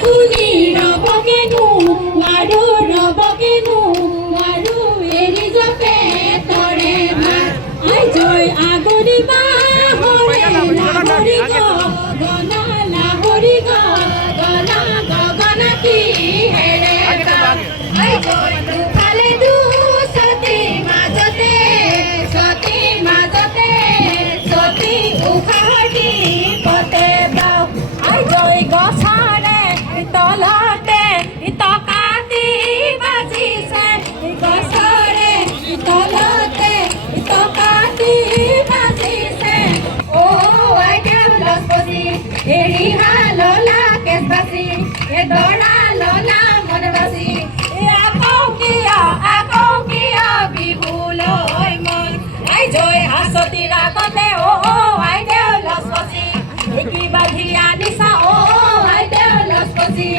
আগুনি রবকেনু মারু রবকেনু মারু এরি জপে তরে মা আই জয় আগুনি মা হরে লাহরি গো গনা লাহরি গো গনা গগনা কি হেরে আই জয় দুখালে দু সতী মাজতে সতী উখাটি পতে বাও আই জয় গছারে তলতে তকাতি বাজিছে গছরে তলতে তকাতি বাজিছে ও আই কেম লসপতি এৰি হাললা কেছবাসি এ দৰা ললা মনবাসি এ আকৌ কিয় বিহুলৈ মন আই জয় হাসতি ৰাগতে ও আই দেও লসপতি কি বান্ধি আনিছা ও আই দেও লসপতি